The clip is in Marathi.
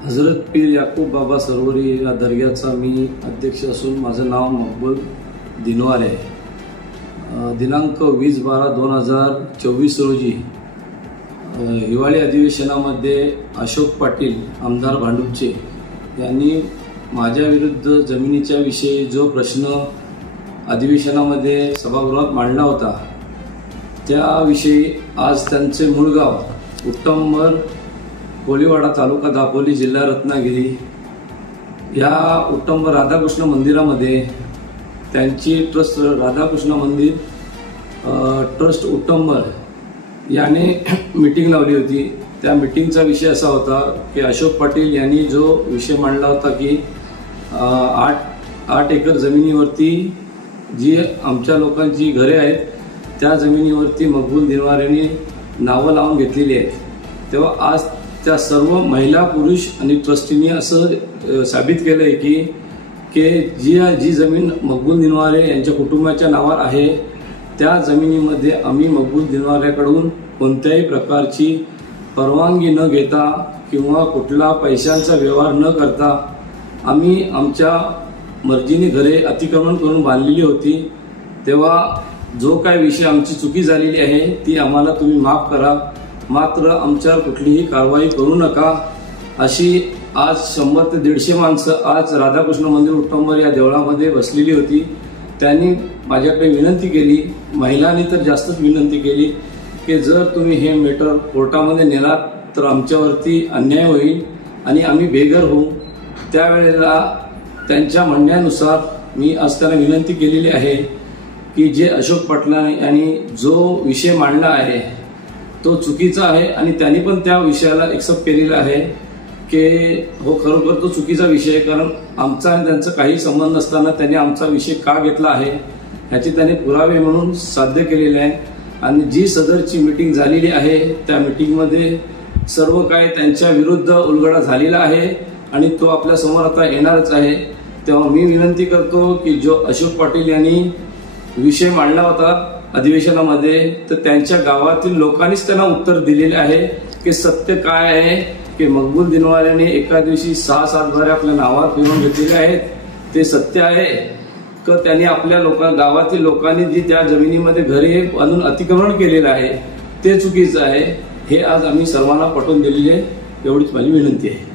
हजरत पीर याकूब बाबा सरोवरी या दर्ग्याचा मी अध्यक्ष असून माझं नाव मकबूल दिनवार आहे। दिनांक 20/12/2024 रोजी हिवाळी अधिवेशनामध्ये अशोक पाटील आमदार भांडुपचे यांनी माझ्या विरुद्ध जमिनीच्या विषयी जो प्रश्न अधिवेशनामध्ये सभागृहात मांडला होता त्याविषयी आज त्यांचे मूळ गाव उत्तमर कोळीवाडा तालुका दापोली जिल्हा रत्नागिरी या उत्तमर राधाकृष्ण मंदिरामध्ये त्यांची ट्रस्ट राधाकृष्ण मंदिर ट्रस्ट उत्तमर याने मीटिंग लावली होती। त्या मीटिंगचा विषय असा होता की अशोक पाटील यांनी जो विषय मांडला होता की 8 एकर जमिनीवरती जी आमच्या लोकांची घरे आहेत त्या जमिनीवरती मकबूल दिनवार यांनी नावं लावून घेतलेली आहेत। तेव्हा आज त्या सर्व महिला पुरुष आणि ट्रस्टींनी असं साबित केलंय की जी जमीन मकबूल दिनवारे यांच्या कुटुंबाच्या नावावर आहे त्या जमिनीमध्ये आम्ही मकबूल दिनवारेकडून कोणत्याही प्रकारची परवानगी न घेता किंवा कुठला पैशांचा व्यवहार न करता आम्ही आमच्या मर्जीने घरे अतिक्रमण करून बांधलेली होती। तेव्हा जो काय विषय आमची चुकी झालेली आहे ती आम्हाला तुम्ही माफ करा, मात्र आमच्यावर कुठलीही कारवाई करू नका अशी आज 100 ते 150 माणसं आज राधाकृष्ण मंदिर उत्तमर या देवळामध्ये बसलेली होती। त्यांनी माझ्याकडे विनंती केली, महिलांनी तर जास्तच विनंती केली की जर तुम्ही हे मॅटर कोर्टामध्ये नेलात तर आमच्यावरती अन्याय होईल आणि आम्ही बेघर होऊ। त्यावेळेला त्यांच्या म्हणण्यानुसार मी आज त्यांना विनंती केलेली आहे की जे अशोक पाटलांनी यांनी जो विषय मांडला आहे तो चुकीचा आहे आणि त्यांनी पण त्या विषयाला एक्सेप्ट केलेला आहे की हो खरोखर तो चुकीचा विषय आहे, कारण आमचा आणि त्यांचा काही संबंध नसताना त्यांनी आमचा विषय का घेतला आहे ह्याचे त्यांनी पुरावे म्हणून साध्य केलेले आहे। आणि जी सदरची मीटिंग झालेली आहे त्या मीटिंगमध्ये सर्व काय त्यांच्या विरुद्ध उलगडा झालेला आहे आणि तो आपल्या समोर आता येणारच आहे। तेव्हा मी विनंती करतो की जो अशोक पाटील यांनी विषय मांडला होता अधिवेशनामध्ये तर त्यांच्या गावातील लोकांनीच त्यांना उत्तर दिलेले आहे की सत्य काय आहे की मकबूल दिनवार यांनी एका दिवशी 6-7 घरे आपल्या नावावर फिरवून घेतलेले आहेत ते सत्य आहे की त्यांनी आपल्या गावातील लोकांनी जी त्या जमिनीमध्ये घरे बांधून अतिक्रमण केलेलं आहे ते चुकीचं आहे। हे आज आम्ही सर्वांना पटवून दिलेले एवढीच माझी विनंती आहे।